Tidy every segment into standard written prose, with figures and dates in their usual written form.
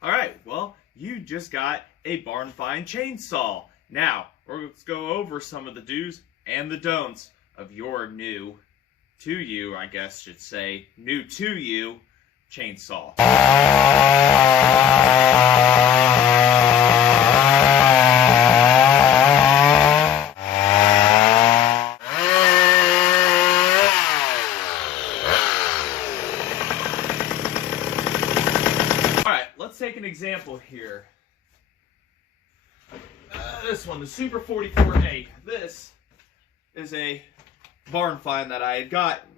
All right, well, you just got a barn find chainsaw. Now, let's go over some of the do's and the don'ts of your new to you, I guess should say, new to you chainsaw. Let's take an example here. This one, the Super 44A. This is a barn find that I had gotten.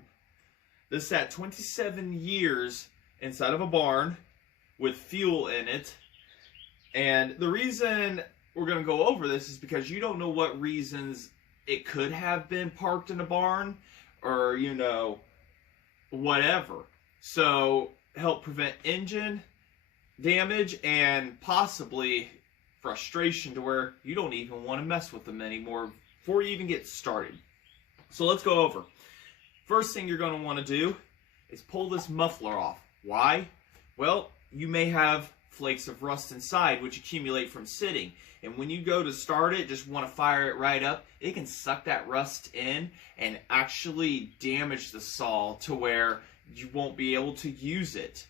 This sat 27 years inside of a barn with fuel in it. And the reason we're going to go over this is because you don't know what reasons it could have been parked in a barn or, you know, whatever. So, help prevent engine damage and possibly frustration to where you don't even want to mess with them anymore before you even get started. So let's go over. First thing you're going to want to do is pull this muffler off. Why? Well, you may have flakes of rust inside which accumulate from sitting. And when you go to start it, just want to fire it right up, it can suck that rust in and actually damage the saw to where you won't be able to use it.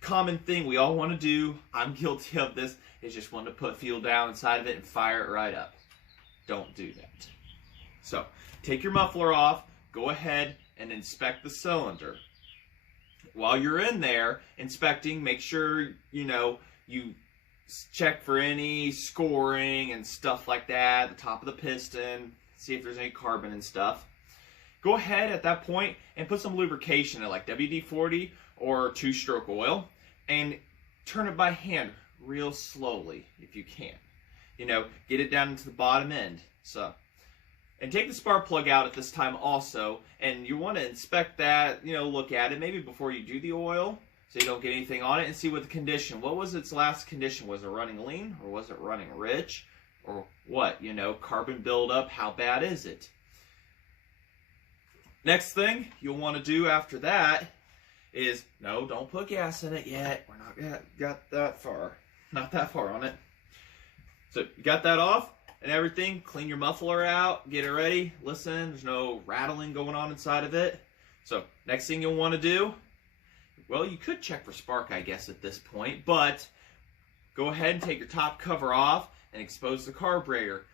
Common thing we all want to do, I'm guilty of this, is just want to put fuel down inside of it and fire it right up. Don't do that. So, take your muffler off, go ahead and inspect the cylinder. While you're in there inspecting, make sure, you know, you check for any scoring and stuff like that, the top of the piston, see if there's any carbon and stuff. Go ahead at that point and put some lubrication in, like WD-40 or 2-stroke oil, and turn it by hand real slowly if you can. You know, get it down into the bottom end. So, and take the spark plug out at this time also, and you want to inspect that, you know, look at it maybe before you do the oil so you don't get anything on it, and see what the condition. What was its last condition? Was it running lean or was it running rich? Or what, you know, carbon buildup, how bad is it? Next thing you'll want to do after that is, no, don't put gas in it yet. We're not yet got that far. Not that far on it. So you got that off and everything. Clean your muffler out. Get it ready. Listen, there's no rattling going on inside of it. So next thing you'll want to do, well, you could check for spark, I guess, at this point. But go ahead and take your top cover off and expose the carburetor.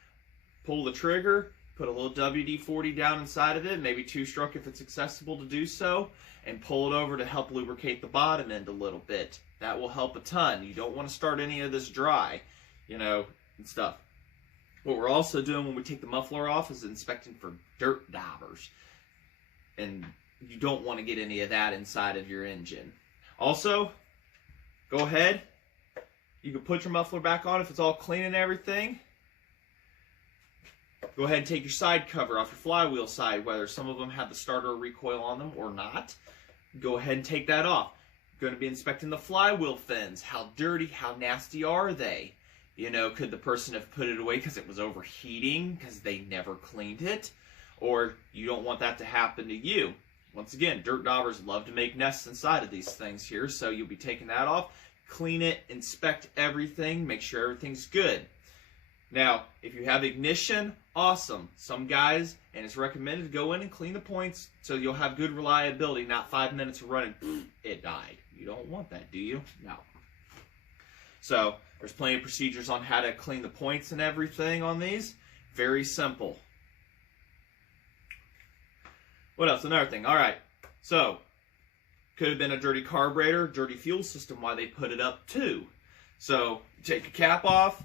Pull the trigger. Put a little WD-40 down inside of it, maybe 2-stroke if it's accessible to do so, and pull it over to help lubricate the bottom end a little bit. That will help a ton. You don't want to start any of this dry, you know, and stuff. What we're also doing when we take the muffler off is inspecting for dirt daubers. And you don't want to get any of that inside of your engine. Also, go ahead. You can put your muffler back on if it's all clean and everything. Go ahead and take your side cover off your flywheel side, whether some of them have the starter recoil on them or not. Go ahead and take that off. You're going to be inspecting the flywheel fins. How dirty, how nasty are they? You know, could the person have put it away because it was overheating, because they never cleaned it? Or you don't want that to happen to you. Once again, dirt daubers love to make nests inside of these things here, so you'll be taking that off. Clean it, inspect everything, make sure everything's good. Now, if you have ignition, awesome. Some guys, and it's recommended to go in and clean the points so you'll have good reliability, not 5 minutes of running, it died. You don't want that, do you? No. So, there's plenty of procedures on how to clean the points and everything on these. Very simple. What else? Another thing. All right. So, could have been a dirty carburetor, dirty fuel system, why they put it up too. So, take the cap off.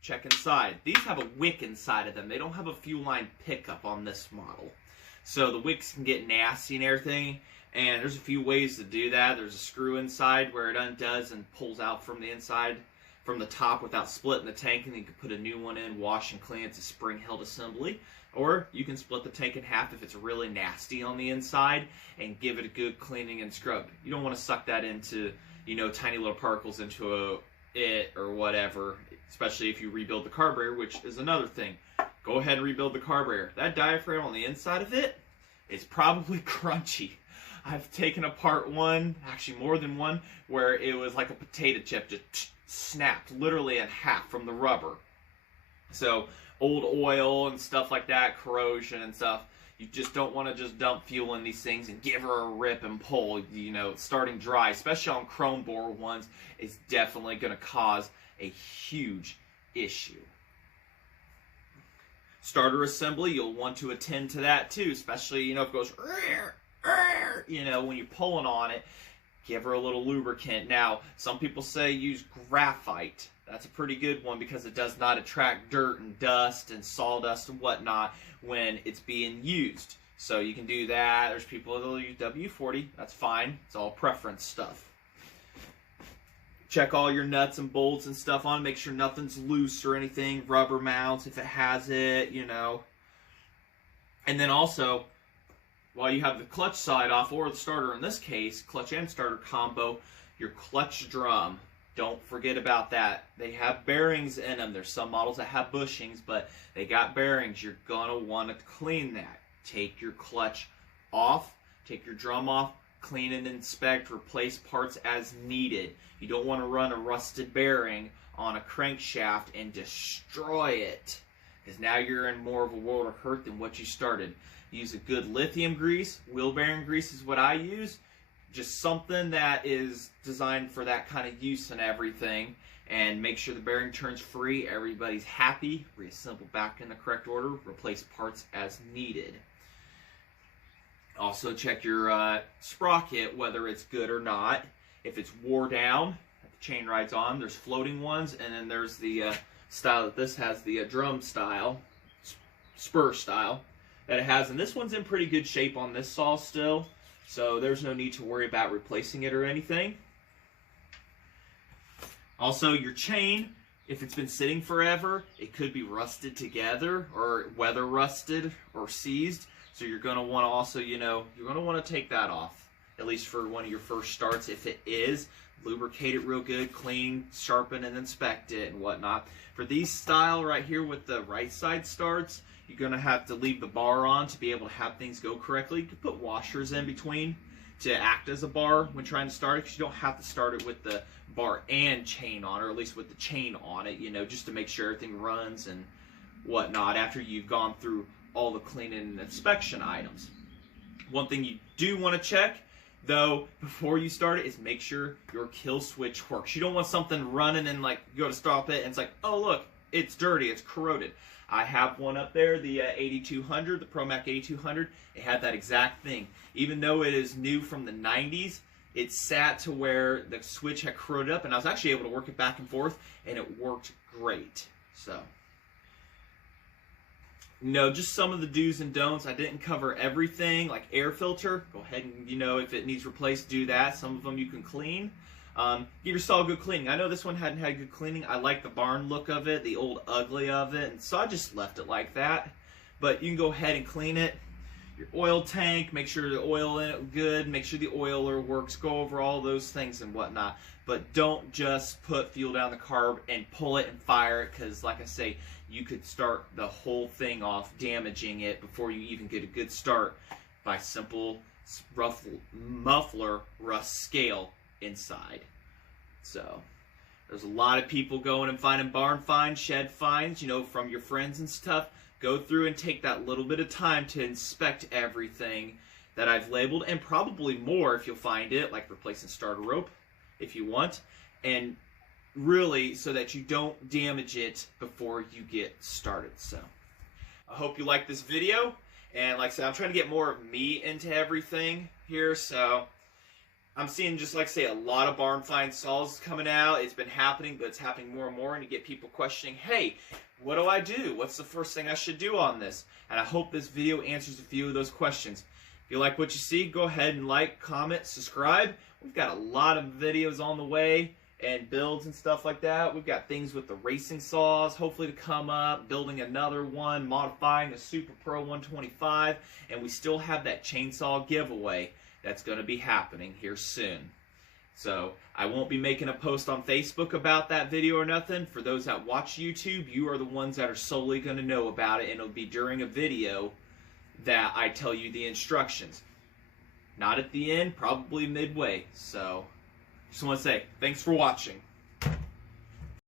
Check inside. These have a wick inside of them. They don't have a fuel line pickup on this model. So the wicks can get nasty and everything. And there's a few ways to do that. There's a screw inside where it undoes and pulls out from the inside, from the top without splitting the tank. And you can put a new one in, wash and clean. It's a spring-held assembly. Or you can split the tank in half if it's really nasty on the inside and give it a good cleaning and scrub. You don't want to suck that into, you know, tiny little particles into it or whatever. Especially if you rebuild the carburetor, which is another thing. Go ahead and rebuild the carburetor. That diaphragm on the inside of it is probably crunchy. I've taken apart one, actually more than one, where it was like a potato chip just snapped literally in half from the rubber. So old oil and stuff like that, corrosion and stuff, you just don't want to just dump fuel in these things and give her a rip and pull. You know, starting dry, especially on chrome bore ones, is definitely going to cause a huge issue. Starter assembly, you'll want to attend to that too, especially, you know, if it goes, you know, when you're pulling on it, give her a little lubricant. Now, some people say use graphite. That's a pretty good one because it does not attract dirt and dust and sawdust and whatnot when it's being used. So you can do that. There's people that'll use W40. That's fine. It's all preference stuff. Check all your nuts and bolts and stuff on. Make sure nothing's loose or anything. Rubber mounts if it has it, you know. And then also, while you have the clutch side off, or the starter in this case, clutch and starter combo, your clutch drum. Don't forget about that. They have bearings in them. There's some models that have bushings, but they got bearings. You're going to want to clean that. Take your clutch off. Take your drum off. Clean and inspect. Replace parts as needed. You don't want to run a rusted bearing on a crankshaft and destroy it, because now you're in more of a world of hurt than what you started. Use a good lithium grease. Wheel bearing grease is what I use. Just something that is designed for that kind of use and everything. And make sure the bearing turns free. Everybody's happy. Reassemble back in the correct order. Replace parts as needed. Also check your sprocket, whether it's good or not. If it's wore down, the chain ride's on, there's floating ones, and then there's the style that this has, the drum style, spur style that it has. And this one's in pretty good shape on this saw still, so there's no need to worry about replacing it or anything. Also, your chain, if it's been sitting forever, it could be rusted together or weather rusted or seized. So you're going to want to also, you know, you're going to want to take that off, at least for one of your first starts. If it is, lubricate it real good, clean, sharpen, and inspect it and whatnot. For these style right here with the right side starts, you're going to have to leave the bar on to be able to have things go correctly. You can put washers in between to act as a bar when trying to start it, because you don't have to start it with the bar and chain on, or at least with the chain on it, you know, just to make sure everything runs and whatnot after you've gone through all the cleaning and inspection items. One thing you do want to check, though, before you start it, is make sure your kill switch works. You don't want something running and like you go to stop it and it's like, oh look, it's dirty, it's corroded. I have one up there, the 8200, the ProMac 8200. It had that exact thing. Even though it is new from the 90s, it sat to where the switch had corroded up, and I was actually able to work it back and forth, and it worked great. So, no, just some of the do's and don'ts. I didn't cover everything, like air filter. Go ahead and, you know, if it needs replaced, do that. Some of them you can clean. Give your saw good cleaning. I know this one hadn't had good cleaning. I like the barn look of it, the old ugly of it, and so I just left it like that. But you can go ahead and clean it. Your oil tank, make sure the oil in it good, make sure the oiler works, go over all those things and whatnot. But don't just put fuel down the carb and pull it and fire it, because like I say, you could start the whole thing off damaging it before you even get a good start by simple muffler rust scale inside. So there's a lot of people going and finding barn finds, shed finds, you know, from your friends and stuff. Go through and take that little bit of time to inspect everything that I've labeled, and probably more if you'll find it, like replacing starter rope if you want, and really so that you don't damage it before you get started. So I hope you like this video, and like I said, I'm trying to get more of me into everything here, so I'm seeing, just like I say, a lot of barn find saws coming out. It's been happening, but it's happening more and more, and you get people questioning, hey, what do I do? What's the first thing I should do on this? And I hope this video answers a few of those questions. If you like what you see, go ahead and like, comment, subscribe. We've got a lot of videos on the way and builds and stuff like that. We've got things with the racing saws hopefully to come up, building another one, modifying a Super Pro 125, and we still have that chainsaw giveaway that's going to be happening here soon. So I won't be making a post on Facebook about that video or nothing. For those that watch YouTube, you are the ones that are solely going to know about it, and it'll be during a video that I tell you the instructions. Not at the end, probably midway. So, just want to say, thanks for watching.